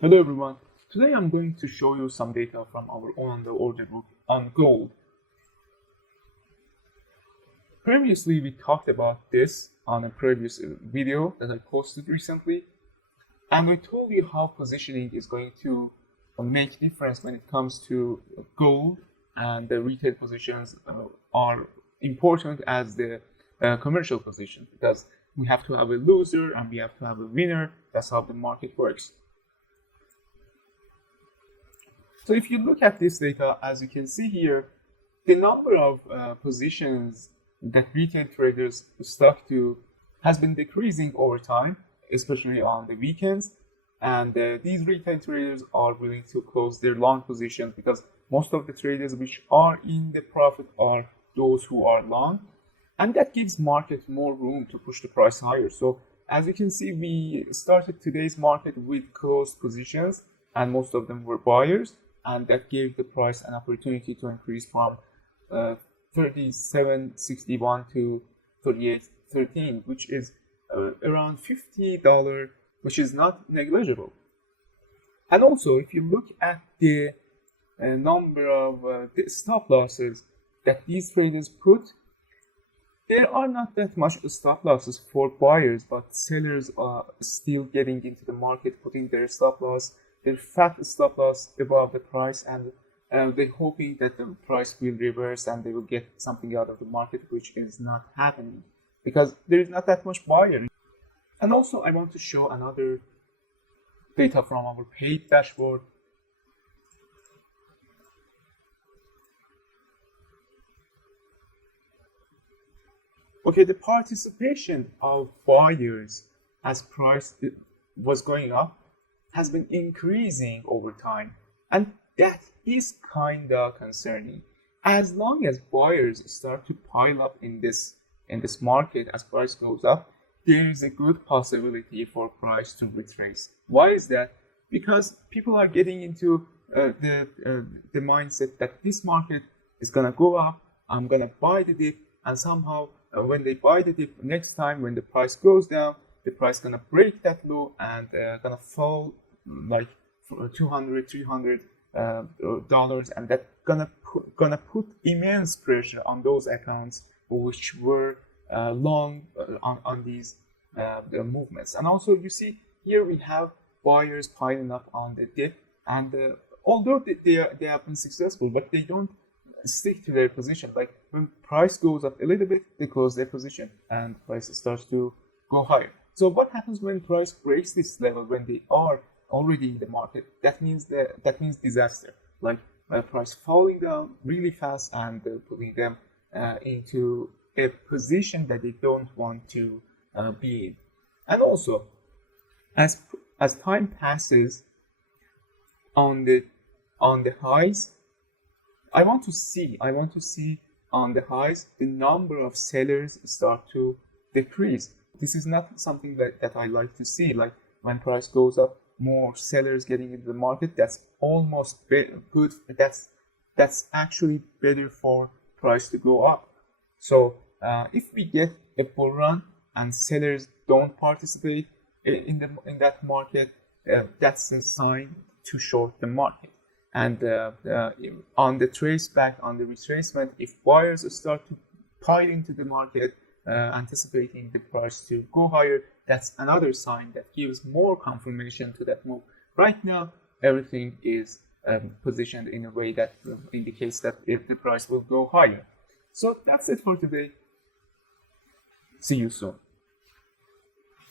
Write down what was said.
Hello everyone. Today I'm going to show you some data from our on the order book on gold. Previously we talked about this on a previous video that I posted recently, and we told you how positioning is going to make difference when it comes to gold, and the retail positions are important as the commercial position, because we have to have a loser and we have to have a winner. That's how the market works. So if you look at this data, as you can see here, the number of positions that retail traders stuck to has been decreasing over time, especially on the weekends. And these retail traders are willing to close their long positions because most of the traders which are in the profit are those who are long. And that gives market more room to push the price higher. So as you can see, we started today's market with closed positions and most of them were buyers. And that gave the price an opportunity to increase from 37.61 to 38.13, which is around $50, which is not negligible. And also, if you look at the number of the stop losses that these traders put, there are not that much stop losses for buyers, but sellers are still getting into the market, putting their stop loss, their fat stop loss above the price, and they're hoping that the price will reverse and they will get something out of the market, which is not happening because there is not that much buyer. And also, I want to show another data from our paid dashboard. Okay, the participation of buyers as price was going up has been increasing over time, and that is kind of concerning. As long as buyers start to pile up in this market as price goes up, there is a good possibility for price to retrace. Why is that? Because people are getting into the mindset that this market is gonna go up, I'm gonna buy the dip, and somehow when they buy the dip next time, when the price goes down, the price gonna break that low and gonna fall like $200-300 dollars, and that gonna put immense pressure on those accounts which were long on these movements. And also, you see here we have buyers piling up on the dip, and although they have been successful, but they don't stick to their position. Like when price goes up a little bit, they close their position and price starts to go higher. So what happens when price breaks this level, when they are already in the market? That means disaster, like price falling down really fast and putting them into a position that they don't want to be in. And also, as time passes on the highs, I want to see on the highs the number of sellers start to decrease. This is not something that I like to see. Like when price goes up, more sellers getting into the market, that's almost good. That's actually better for price to go up. So if we get a bull run and sellers don't participate in that market, that's a sign to short the market. And on the retracement, if buyers start to pile into the market, anticipating the price to go higher, that's another sign that gives more confirmation to that move. Right now, everything is positioned in a way that indicates that if the price will go higher. So that's it for today. See you soon.